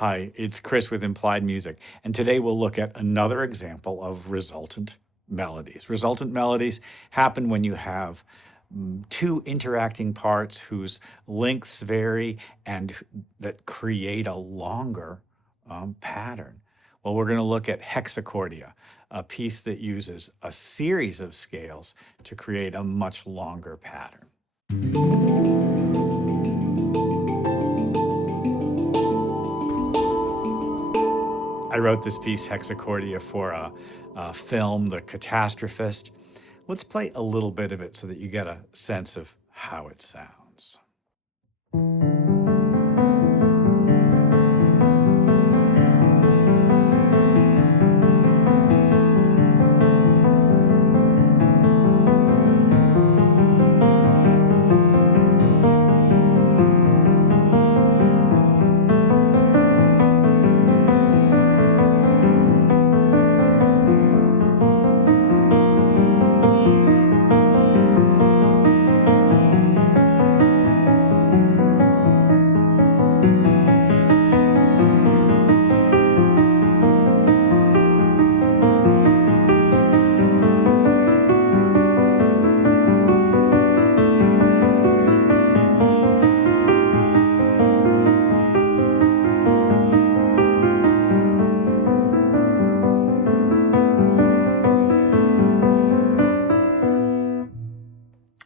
Hi, it's Chris with Implied Music, and today we'll look at another example of resultant melodies. Resultant melodies happen when you have two interacting parts whose lengths vary and that create a longer pattern. Well, we're going to look at hexachordia, a piece that uses a series of scales to create a much longer pattern. I wrote this piece, Hexachordia, for a film, The Catastrophist. Let's play a little bit of it so that you get a sense of how it sounds.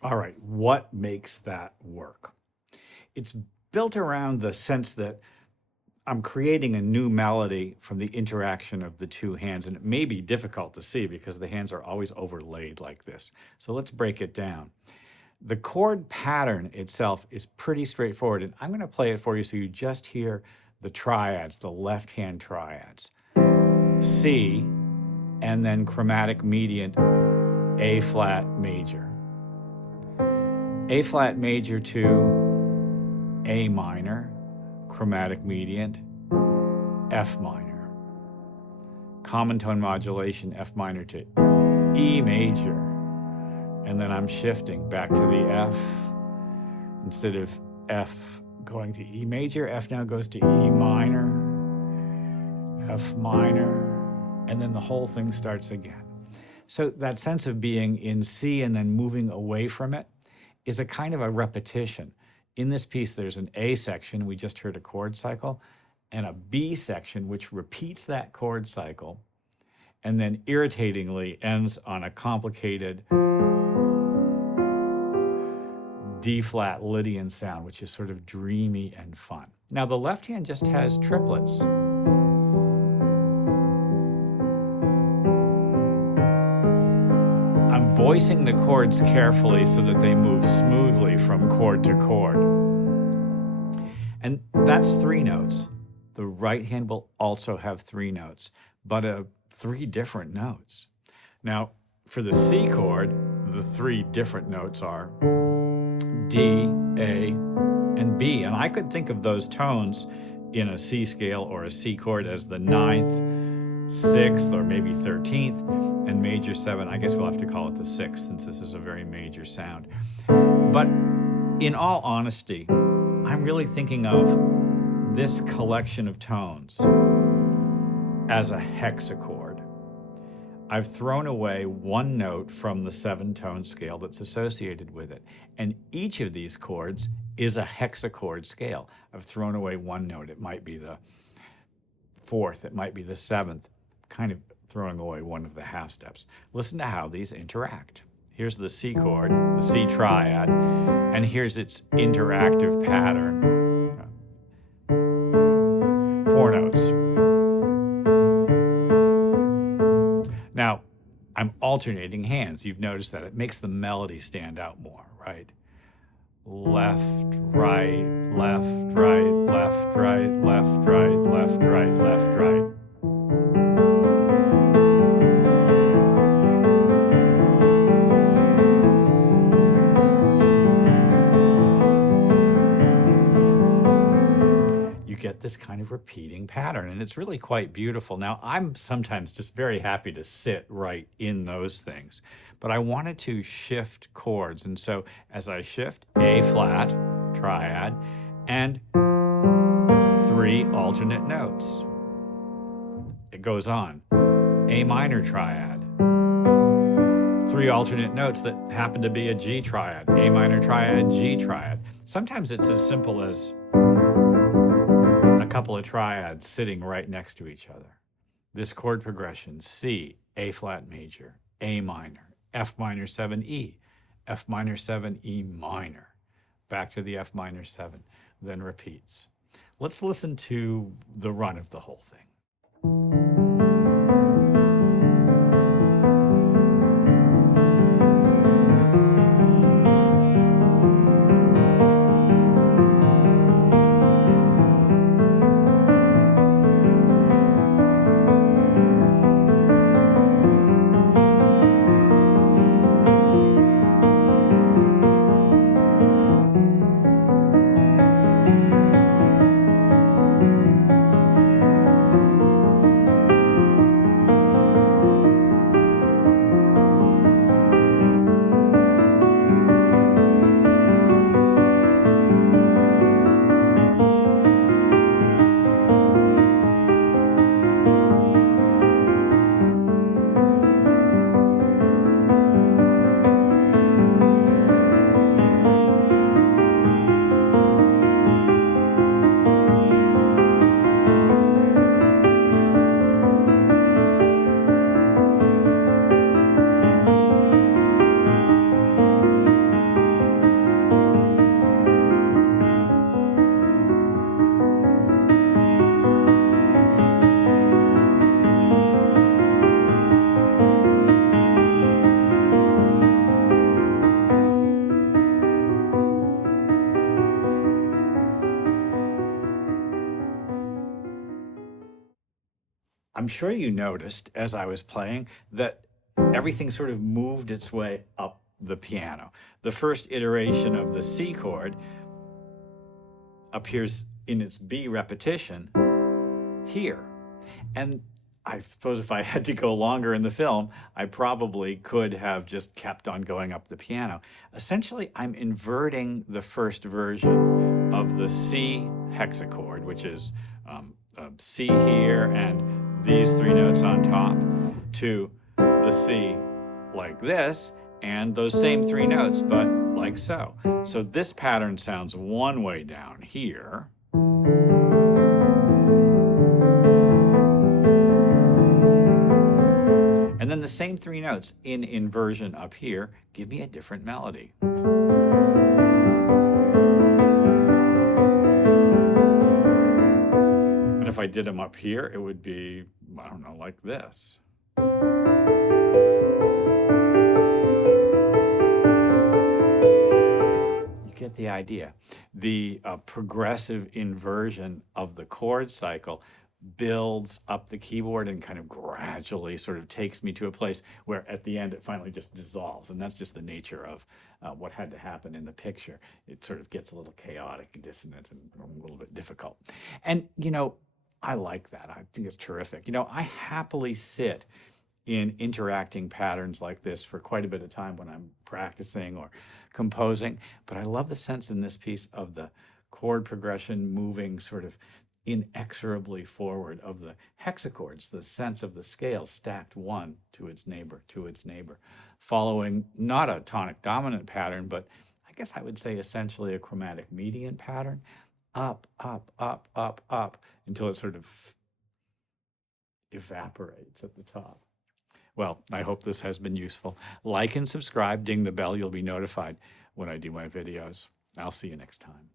All right, what makes that work? It's built around the sense that I'm creating a new melody from the interaction of the two hands, and it may be difficult to see because the hands are always overlaid like this. So let's break it down. The chord pattern itself is pretty straightforward, and I'm going to play it for you so you just hear the triads, the left-hand triads. C, and then chromatic mediant, A flat major. A flat major to A minor, chromatic mediant, F minor. Common tone modulation, F minor to E major. And then I'm shifting back to the F. Instead of F going to E major, F now goes to E minor, F minor, and then the whole thing starts again. So that sense of being in C and then moving away from it is a kind of a repetition. In this piece, there's an A section, we just heard a chord cycle, and a B section, which repeats that chord cycle, and then irritatingly ends on a complicated D-flat Lydian sound, which is sort of dreamy and fun. Now, the left hand just has triplets. I'm voicing the chords carefully so that they move smoothly from chord to chord. And that's three notes. The right hand will also have three notes, but three different notes. Now, for the C chord, the three different notes are D, A, and B. And I could think of those tones in a C scale or a C chord as the 9th, 6th, or maybe 13th, and major 7. I guess we'll have to call it the 6th since this is a very major sound. But in all honesty, I'm really thinking of this collection of tones as a hexachord. I've thrown away one note from the 7-tone scale that's associated with it, and each of these chords is a hexachord scale. I've thrown away one note. It might be the 4th, it might be the 7th, kind of throwing away one of the half steps. Listen to how these interact. Here's the C chord, the C triad, and here's its interactive pattern. 4 notes. Now, I'm alternating hands. You've noticed that. It makes the melody stand out more, right? Left, right, left, right, left, right, left, right, left, right, left, right. You get this kind of repeating pattern, and it's really quite beautiful. Now, I'm sometimes just very happy to sit right in those things, but I wanted to shift chords, and so as I shift, A flat, triad, and 3, 3 alternate notes. It goes on. A minor triad. 3 alternate notes that happen to be a G triad. A minor triad, G triad. Sometimes it's as simple as a couple of triads sitting right next to each other. This chord progression, C, A flat major, A minor, F minor 7, E, F minor 7, E minor, back to the F minor 7, then repeats. Let's listen to the run of the whole thing. I'm sure you noticed as I was playing that everything sort of moved its way up the piano. The first iteration of the C chord appears in its B repetition here. And I suppose if I had to go longer in the film, I probably could have just kept on going up the piano. Essentially, I'm inverting the first version of the C hexachord, which is C here and these 3 notes on top, to the C like this, and those same 3 notes, but like so. So this pattern sounds one way down here. And then the same 3 notes in inversion up here give me a different melody. And if I did them up here, it would be, I don't know, like this. You get the idea. The progressive inversion of the chord cycle builds up the keyboard and kind of gradually sort of takes me to a place where at the end it finally just dissolves. And that's just the nature of what had to happen in the picture. It sort of gets a little chaotic and dissonant and a little bit difficult. And, you know, I like that. I think it's terrific. You know, I happily sit in interacting patterns like this for quite a bit of time when I'm practicing or composing, but I love the sense in this piece of the chord progression moving sort of inexorably forward, of the hexachords, the sense of the scale stacked one to its neighbor, following not a tonic dominant pattern, but I guess I would say essentially a chromatic mediant pattern, up, up, up, up, up, until it sort of evaporates at the top. Well, I hope this has been useful. Like and subscribe, ding the bell, you'll be notified when I do my videos. I'll see you next time.